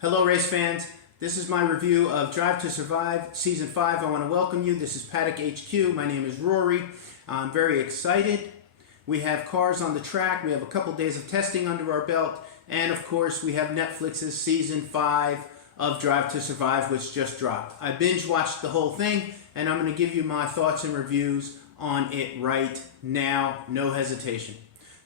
Hello race fans, this is my review of Drive to Survive Season 5. I want to welcome you. This is Paddock HQ. My name is Rory. I'm very excited. We have cars on the track. We have a couple days of testing under our belt. And of course we have Netflix's Season 5 of Drive to Survive, which just dropped. I binge watched the whole thing and I'm going to give you my thoughts and reviews on it right now. No hesitation.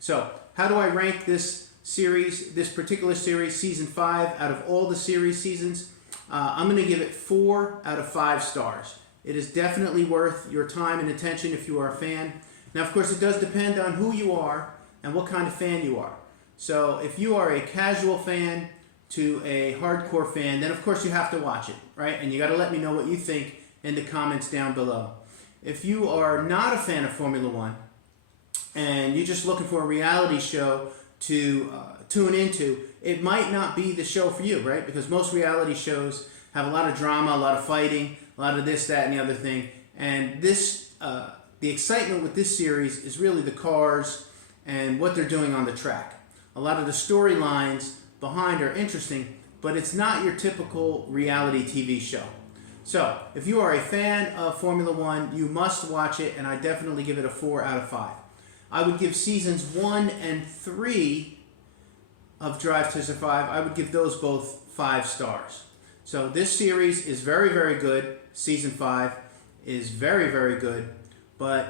So how do I rank this series, this particular series, Season 5, out of all the series seasons? I'm going to give it 4 out of 5 stars. It is definitely worth your time and attention if you are a fan. Now, of course, it does depend on who you are and what kind of fan you are. So if you are a casual fan to a hardcore fan, then of course you have to watch it, right? And you got to let me know what you think in the comments down below. If you are not a fan of Formula One and you're just looking for a reality show to tune into, it might not be the show for you, right? Because most reality shows have a lot of drama, a lot of fighting, a lot of this, that, and the other thing. And this, the excitement with this series is really the cars and what they're doing on the track. A lot of the storylines behind are interesting, but it's not your typical reality TV show. So, if you are a fan of Formula One, you must watch it, and I definitely give it a 4 out of 5. I would give seasons 1 and 3 of Drive to Survive, I would give those both 5 stars. So this series is very, very good. Season 5 is very, very good. But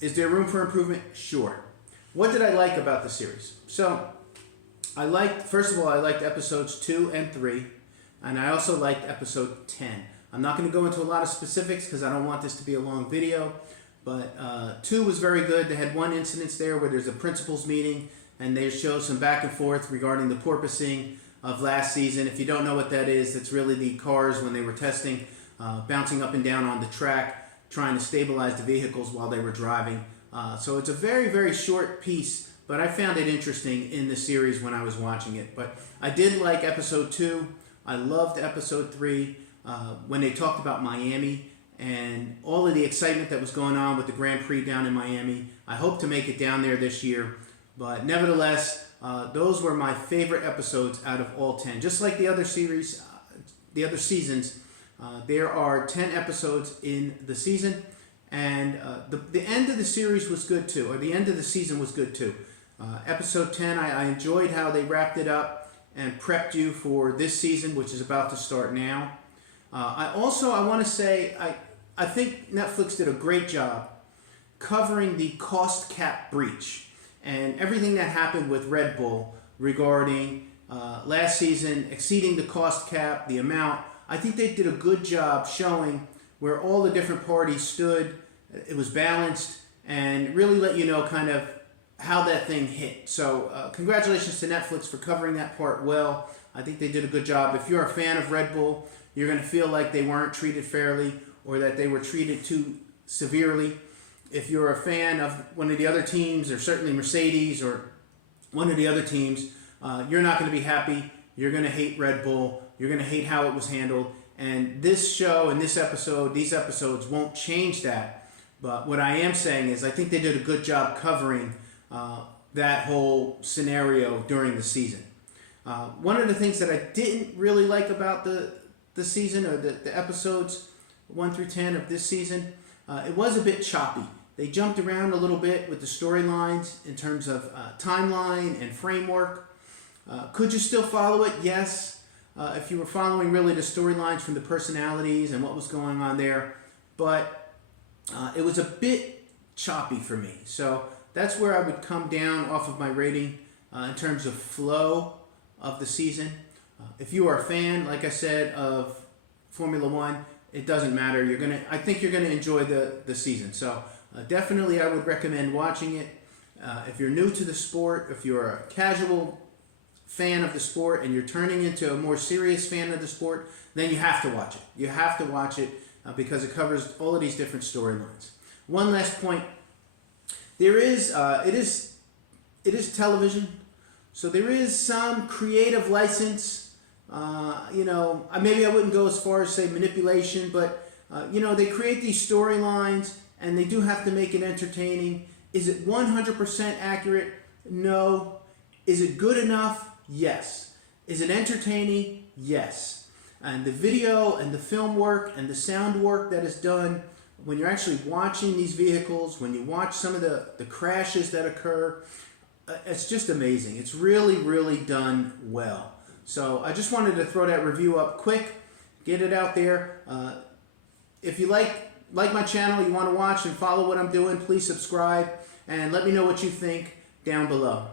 is there room for improvement? Sure. What did I like about the series? So first of all, I liked episodes 2 and 3. And I also liked episode 10. I'm not going to go into a lot of specifics because I don't want this to be a long video. But 2 was very good. They had one incident there where there's a principals meeting and they show some back and forth regarding the porpoising of last season. If you don't know what that is, it's really the cars when they were testing, bouncing up and down on the track, trying to stabilize the vehicles while they were driving. So it's a very, very short piece, but I found it interesting in the series when I was watching it. But I did like episode 2. I loved episode 3 when they talked about Miami and all of the excitement that was going on with the Grand Prix down in Miami. I hope to make it down there this year. But nevertheless, those were my favorite episodes out of all 10. Just like the other series, the other seasons, there are 10 episodes in the season. And the end of the series was good too, or the end of the season was good too. Episode 10, I enjoyed how they wrapped it up and prepped you for this season, which is about to start now. I want to say, I think Netflix did a great job covering the cost cap breach and everything that happened with Red Bull regarding last season exceeding the cost cap, the amount. I think they did a good job showing where all the different parties stood. It was balanced and really let you know kind of how that thing hit. So congratulations to Netflix for covering that part well. I think they did a good job. If you're a fan of Red Bull, you're going to feel like they weren't treated fairly or that they were treated too severely. If you're a fan of one of the other teams, or certainly Mercedes or one of the other teams, you're not going to be happy. You're going to hate Red Bull. You're going to hate how it was handled. And this show and this episode, these episodes won't change that. But what I am saying is I think they did a good job covering that whole scenario during the season. One of the things that I didn't really like about the season, or the episodes 1 through 10 of this season, it was a bit choppy. They jumped around a little bit with the storylines in terms of timeline and framework. Could you still follow it? Yes. If you were following really the storylines from the personalities and what was going on there. But it was a bit choppy for me. So that's where I would come down off of my rating in terms of flow of the season. If you are a fan, like I said, of Formula One, it doesn't matter. I think you're gonna enjoy the season. So definitely, I would recommend watching it. If you're new to the sport, if you're a casual fan of the sport, and you're turning into a more serious fan of the sport, then you have to watch it. You have to watch it because it covers all of these different storylines. One last point: it is television, so there is some creative license. Maybe I wouldn't go as far as say manipulation, but they create these storylines and they do have to make it entertaining. Is it 100% accurate? No. Is it good enough? Yes. Is it entertaining? Yes. And the video and the film work and the sound work that is done when you're actually watching these vehicles, when you watch some of the crashes that occur, it's just amazing. It's really, really done well. So I just wanted to throw that review up quick, get it out there. If you like my channel, you want to watch and follow what I'm doing, please subscribe and let me know what you think down below.